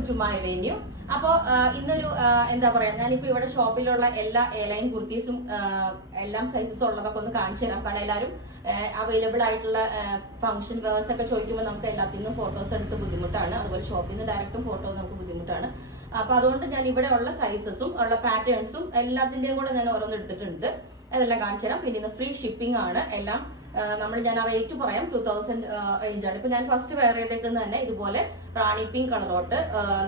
Welcome to my venue. അപ്പോൾ ഇന്നൊരു എന്താ പറയാ, ഞാനിപ്പോ ഇവിടെ ഷോപ്പിലുള്ള എല്ലാ എയർലൈൻ കുർത്തീസും എല്ലാം സൈസസും ഉള്ളതൊക്കെ ഒന്ന് കാണിച്ചു തരാം. കാരണം എല്ലാവരും അവൈലബിൾ ആയിട്ടുള്ള ഫംഗ്ഷൻ വേഴ്സ് ഒക്കെ ചോദിക്കുമ്പോൾ നമുക്ക് എല്ലാത്തിൽ നിന്നും ഫോട്ടോസ് എടുത്ത് ബുദ്ധിമുട്ടാണ്. അതുപോലെ ഷോപ്പിൽ നിന്ന് ഡയറക്റ്റും ഫോട്ടോ നമുക്ക് ബുദ്ധിമുട്ടാണ്. അപ്പൊ അതുകൊണ്ട് ഞാൻ ഇവിടെ ഉള്ള സൈസസും ഉള്ള പാറ്റേൺസും എല്ലാത്തിന്റെയും കൂടെ ഞാൻ ഓരോന്ന് എടുത്തിട്ടുണ്ട്. അതെല്ലാം കാണിച്ചു തരാം. പിന്നെ ഇന്ന് ഫ്രീ ഷിപ്പിംഗ് ആണ് എല്ലാം. ഞാൻ ആ റേറ്റ് പറയാം, 2000 റേഞ്ചാണ്. ഇപ്പൊ ഞാൻ ഫസ്റ്റ് വെയർ ചെയ്തേക്കുന്നത് തന്നെ ഇതുപോലെ റാണി പിങ്ക് കളറോട്ട്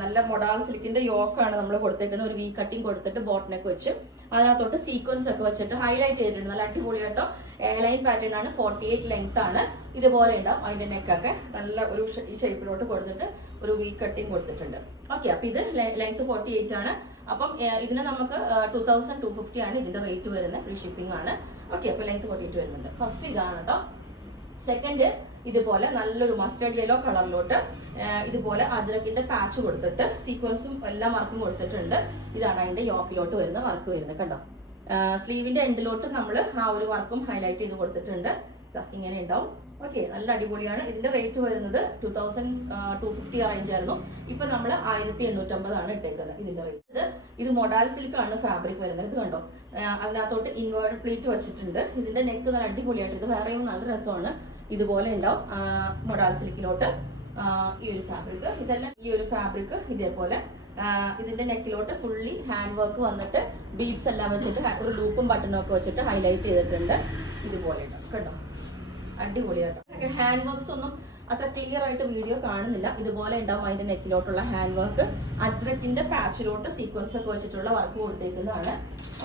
നല്ല മൊഡാൾ സിൽക്കിന്റെ യോക്കാണ് നമ്മൾ കൊടുത്തേക്കുന്നത്. ഒരു വി കട്ടിങ് കൊടുത്തിട്ട് ബോട്ടിനൊക്കെ വെച്ച് അതിനകത്തോട്ട് സീക്വൻസ് ഒക്കെ വെച്ചിട്ട് ഹൈലൈറ്റ് ചെയ്തിട്ടുണ്ട്. നല്ല അടിപൊളിയായിട്ടോ എയർലൈൻ പാറ്റേൺ ആണ്. 48 ലെങ്ത് ആണ്. ഇതുപോലെ ഉണ്ടാവും. അതിന്റെ നെക്കൊക്കെ നല്ല ഒരു ഷേപ്പിലോട്ട് കൊടുത്തിട്ട് ഒരു വി കട്ടിങ് കൊടുത്തിട്ടുണ്ട്. ഓക്കെ, അപ്പൊ ഇത് ലെങ്ത് 48 ആണ്. അപ്പം ഇതിന് നമുക്ക് 2250 ആണ് ഇതിന്റെ റേറ്റ് വരുന്നത്. ഫ്രീ ഷിപ്പിംഗ് ആണ്. ഓക്കെ, അപ്പൊ ലെങ്ത് 48 വരുന്നുണ്ട്. ഫസ്റ്റ് ഇതാണ് കേട്ടോ. സെക്കൻഡ് ഇതുപോലെ നല്ലൊരു മസ്റ്റർഡ് യെല്ലോ കളറിലോട്ട് ഇതുപോലെ അജ്രക്കിന്റെ പാച്ച് കൊടുത്തിട്ട് സീക്വൻസും എല്ലാം വർക്കും കൊടുത്തിട്ടുണ്ട്. ഇതാണ് അതിന്റെ യോക്കിലോട്ട് വരുന്ന വർക്ക് വരുന്നത്. കണ്ടോ, സ്ലീവിന്റെ എൻഡിലോട്ട് നമ്മൾ ആ ഒരു വർക്കും ഹൈലൈറ്റ് ചെയ്ത് കൊടുത്തിട്ടുണ്ട്. ഇങ്ങനെ ഉണ്ടാവും. ഓക്കെ, നല്ല അടിപൊളിയാണ്. ഇതിന്റെ റേറ്റ് വരുന്നത് 2250 റേഞ്ച് ആയിരുന്നു. ഇപ്പൊ നമ്മൾ 1850 ആണ് ഇട്ടേക്കുന്നത് ഇതിന്റെ റേറ്റ്. ഇത് മൊഡാൽ സിൽക്ക് ആണ് ഫാബ്രിക് വരുന്നത്. ഇത് കണ്ടോ, അതിനകത്തോട്ട് ഇൻവേർട്ടഡ് പ്ലീറ്റ് വെച്ചിട്ടുണ്ട്. ഇതിന്റെ നെക്ക് നല്ല അടിപൊളിയായിട്ട്, ഇത് വേറെയും നല്ല രസമാണ്. ഇതുപോലെ ഉണ്ടാവും മൊഡാൽ സിൽക്കിലോട്ട് ഈ ഒരു ഫാബ്രിക്. ഇതെല്ലാം ഈ ഒരു ഫാബ്രിക് ഇതേപോലെ ഇതിന്റെ നെക്കിലോട്ട് ഫുള്ളി ഹാൻഡ് വർക്ക് വന്നിട്ട് ബീഡ്സ് എല്ലാം വെച്ചിട്ട് ഒരു ലൂപ്പും ബട്ടണും ഒക്കെ വെച്ചിട്ട് ഹൈലൈറ്റ് ചെയ്തിട്ടുണ്ട്. ഇതുപോലെ ഉണ്ടാവും. കണ്ടോ, അടിപൊളിയായിട്ട്. ഹാൻഡ് വർക്ക്സ് ഒന്നും അത്ര ക്ലിയർ ആയിട്ട് വീഡിയോ കാണുന്നില്ല. ഇതുപോലെ ഉണ്ടാവും അതിന്റെ നെക്കിലോട്ടുള്ള ഹാൻഡ് വർക്ക്. അജ്രക്കിന്റെ പാച്ചിലോട്ട് സീക്വൻസ് ഒക്കെ വെച്ചിട്ടുള്ള വർക്ക് കൊടുത്തേക്കുന്നതാണ്.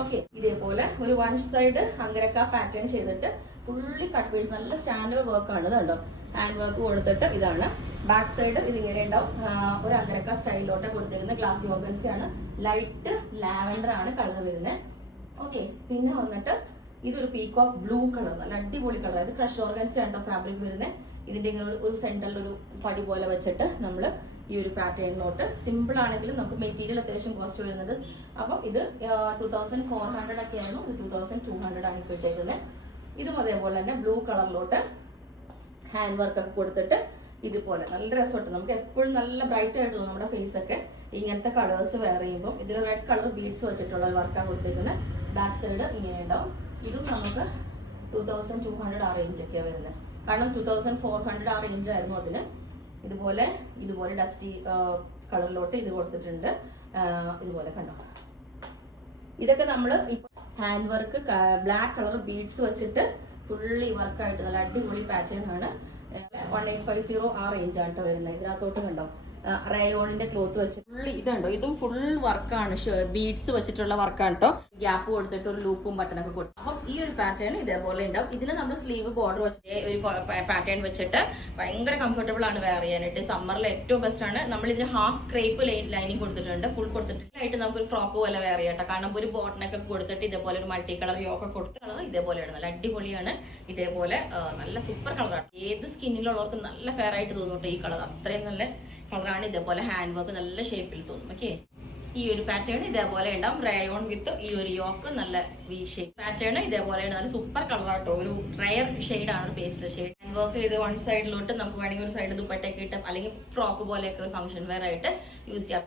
ഓക്കെ, ഇതേപോലെ ഒരു വൺ സൈഡ് അങ്കരക്ക പാറ്റേൺ ചെയ്തിട്ട് ഫുള്ളി കട്ട് പീസ് നല്ല സ്റ്റാൻഡേർഡ് വർക്ക് ആണ്. ഇതുണ്ടോ, ഹാൻഡ് വർക്ക് കൊടുത്തിട്ട് ഇതാണ്. ബാക്ക് സൈഡ് ഇതിങ്ങനെ ഉണ്ടാവും. ഒരു അങ്കരക്ക സ്റ്റൈലിലോട്ട് കൊടുത്തിരുന്ന ഗ്ലാസി ഓർഗൻസി ആണ്. ലൈറ്റ് ലാവൻഡർ ആണ് കളർ വരുന്നത്. ഓക്കെ, പിന്നെ വന്നിട്ട് ഇതൊരു പീകോക്ക് ബ്ലൂ കളർ, നല്ല അടിപൊളി കളർ. ഇത് ക്രഷ് ഓർഗൻസി ആണ് ഫാബ്രിക് വരുന്നത്. ഇതിന്റെ ഒരു സെന്ററിൽ ഒരു പടി പോലെ വെച്ചിട്ട് നമ്മൾ ഈ ഒരു പാറ്റേണിലോട്ട് സിമ്പിൾ ആണെങ്കിലും നമുക്ക് മെറ്റീരിയൽ അത്യാവശ്യം കോസ്റ്റ് വരുന്നത്. അപ്പം ഇത് 2400 ഒക്കെ ആയിരുന്നു. 2200 ആണ് ഇപ്പോൾ ഇട്ടേക്കുന്നത്. ഇതും അതേപോലെ തന്നെ ബ്ലൂ കളറിലോട്ട് ഹാൻഡ് വർക്ക് ഒക്കെ കൊടുത്തിട്ട് ഇതുപോലെ നല്ല രസമായിട്ട് നമുക്ക് എപ്പോഴും നല്ല ബ്രൈറ്റ് ആയിട്ടുള്ള നമ്മുടെ ഫേസ് ഒക്കെ ഇങ്ങനത്തെ കളേഴ്സ് വെയർ ചെയ്യുമ്പോൾ ഇതിൽ റെഡ് കളർ ബീഡ്സ് വെച്ചിട്ടുള്ള വർക്കാണ് കൊടുത്തേക്കുന്നത്. ബാക്ക് സൈഡ് ഇങ്ങനെ ഉണ്ടാവും. ഇതും നമുക്ക് 2200 ആ റേഞ്ച് ഒക്കെയാണ് വരുന്നത്. കാരണം 2400 ആ റേഞ്ച് ആയിരുന്നു അതിന്. ഇതുപോലെ ഡസ്റ്റി കളറിലോട്ട് ഇത് കൊടുത്തിട്ടുണ്ട്. ഇതുപോലെ കണ്ടോ, ഇതൊക്കെ നമ്മൾ ഇപ്പൊ hand work black colour beads വെച്ചിട്ട് ഫുള്ളി വർക്കായിട്ട് നല്ല അടിപൊളി പാറ്റേൺ ആണ്. 1850 ആ റേഞ്ച് ആണ് വരുന്നത്. ഇതിനകത്തോട്ട് കണ്ടോ, റയോണിന്റെ ക്ലോത്ത് വെച്ച് ഫുള്ളി ഇതുണ്ടോ, ഇതും ഫുൾ വർക്കാണ്. ബീഡ്സ് വെച്ചിട്ടുള്ള വർക്കാണ് കേട്ടോ. ഗ്യാപ്പ് കൊടുത്തിട്ട് ഒരു ലൂപ്പും ബട്ടണൊക്കെ കൊടുത്തു. അപ്പം ഈ ഒരു പാറ്റേൺ ഇതേപോലെ ഉണ്ടാവും. ഇതിന് നമ്മൾ സ്ലീവ് ബോർഡർ വെച്ചിട്ട് ഒരു പാറ്റേൺ വെച്ചിട്ട് ഭയങ്കര കംഫർട്ടബിൾ ആണ് വെയർ ചെയ്യാനായിട്ട്. സമ്മറിൽ ഏറ്റവും ബെസ്റ്റ് ആണ്. നമ്മൾ ഇതിന് ഹാഫ് ക്രേപ്പ് ലൈനിങ് കൊടുത്തിട്ടുണ്ട്. ഫുൾ കൊടുത്തിട്ടായിട്ട് നമുക്ക് ഒരു ഫ്രോക്ക് പോലെ വെയർ ചെയ്യാം. കാരണം ഒരു ബോട്ടനൊക്കെ കൊടുത്തിട്ട് ഇതേപോലെ ഒരു മൾട്ടി കളർ യോക്കെ കൊടുത്ത കളർ ഇതേപോലെയാണ്. നല്ല അടിപൊളിയാണ്. ഇതേപോലെ നല്ല സൂപ്പർ കളറാണ്. ഏത് സ്കിന്നിലുള്ളവർക്ക് നല്ല ഫെയർ ആയിട്ട് തോന്നും ഈ കളർ. അത്രയും നല്ല കളറാണ്. ഇതേപോലെ ഹാൻഡ് വർക്ക് നല്ല ഷേപ്പിൽ തോന്നും. ഓക്കെ, ഈ ഒരു പാറ്റേൺ ഇതേപോലെ ഉണ്ടാവും. റയോൺ വിത്ത് ഈ ഒരു യോക്ക് നല്ല വി ഷേപ്പ് പാറ്റേൺ ഇതേപോലെയാണ്. നല്ല സൂപ്പർ കളറാട്ടോ. ഒരു റയർ ഷെയ്ഡ് ആണ്, പേസ്റ്റൽ ഷെയ്ഡ്. ഹാൻഡ് വർക്ക് ചെയ്ത് വൺ സൈഡിലോട്ട് നമുക്ക് വേണമെങ്കിൽ ഒരു സൈഡ് ദുപ്പട്ടയൊക്കെ ഇട്ട് അല്ലെങ്കിൽ ഫ്രോക്ക് പോലെയൊക്കെ ഒരു ഫംഗ്ഷൻ വെയർ ആയിട്ട് യൂസ് ചെയ്യാം.